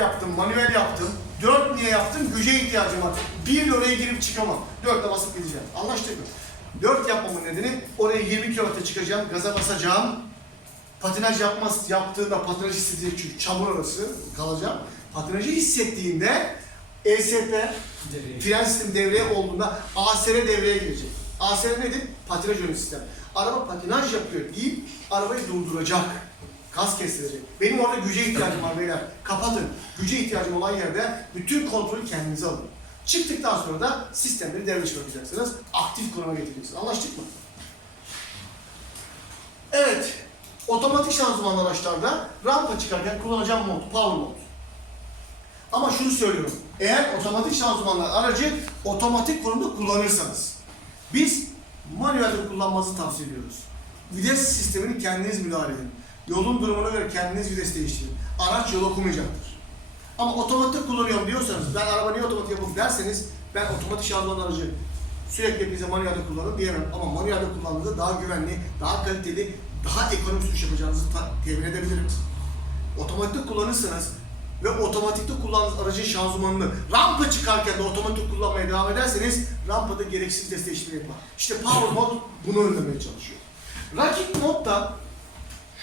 yaptım, manuel yaptım. Dört niye yaptım? Güce ihtiyacım var. Bir oraya girip çıkamam. Dörtle basıp gideceğim. Anlaştık mı? Dört yapmamın nedeni oraya 20 kilometre çıkacağım, gaza basacağım. Patinaj yapmaz, yaptığında patinaj hissedecek çünkü çamur arası kalacağım. Patinajı hissettiğinde ESP, fren sistemi devreye olduğunda ASR devreye girecek. ASR nedir? Patinaj yönü sistem. Araba patinaj yapıyor deyip arabayı durduracak. Gaz kestirecek. Benim orada güce ihtiyacım var beyler. Kapatın. Güce ihtiyacım olan yerde bütün kontrolü kendinize alın. Çıktıktan sonra da sistemleri devre dışı bırakacaksınız. Aktif konuma getireceksiniz. Anlaştık mı? Evet. Otomatik şanzımanlı araçlarda rampa çıkarken kullanacağım mod, power mod. Ama şunu söylüyorum. Eğer otomatik şanzımanlı aracı otomatik konumda kullanırsanız biz manuelde kullanmanızı tavsiye ediyoruz. Vites sistemini kendiniz müdahale edin. Yolun durumuna göre kendiniz vites değiştirin. Araç yol okumayacaktır. Ama otomatik kullanıyorum diyorsanız, ben araba niye otomatik yapıp derseniz, ben otomatik şanzıman aracı sürekli hepinize manuelde kullanın diyemem. Ama manuelde kullandığınızda daha güvenli, daha kaliteli, daha ekonomik sürüş yapacağınızı temin edebilirim. Otomatikte kullanırsanız ve otomatikte kullandığınız aracın şanzımanını rampa çıkarken de otomatik kullanmaya devam ederseniz rampada gereksiz vites değiştirme yapar. İşte power mod bunu önlemeye çalışıyor. Rakip mod da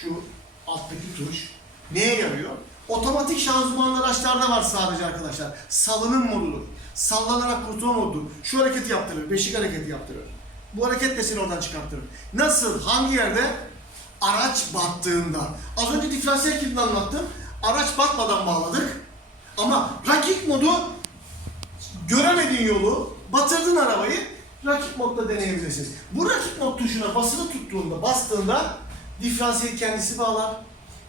şu alttaki tuş neye yarıyor? Otomatik şanzımanlı araçlarda var sadece arkadaşlar. Salınım modudur. Sallanarak kurtulma modudur. Şu hareketi yaptırır, beşik hareketi yaptırır. Bu hareket de seni oradan çıkartırır. Nasıl? Hangi yerde? Araç battığında. Az önce diferansiyel kilidini anlattım. Araç batmadan bağladık. Ama rakip modu göremediğin yolu, batırdın arabayı, rakip modda deneyebilirsiniz. Bu rakip mod tuşuna basılı tuttuğunda, bastığında diferansiyel kendisi bağlar,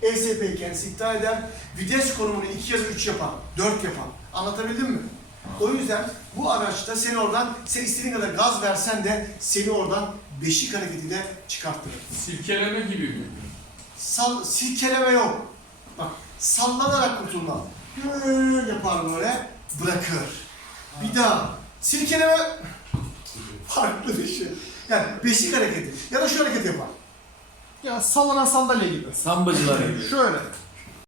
ESP'yi kendisi iptal eder, vites konumunu 2 ya da 3 yapar, 4 yapar. Anlatabildim mi? O yüzden bu araçta seni oradan, sen istediğin kadar gaz versen de seni oradan beşik hareketiyle çıkarttırır. Silkeleme gibi mi? Sal, silkeleme yok. Bak sallanarak kurtulma. Yapar böyle bırakır. Bir daha silkeleme farklı bir şey. Yani beşik hareketi ya da şu hareket yapar. Ya sallanan sandalye gibi. Sambacılar gibi. Şöyle.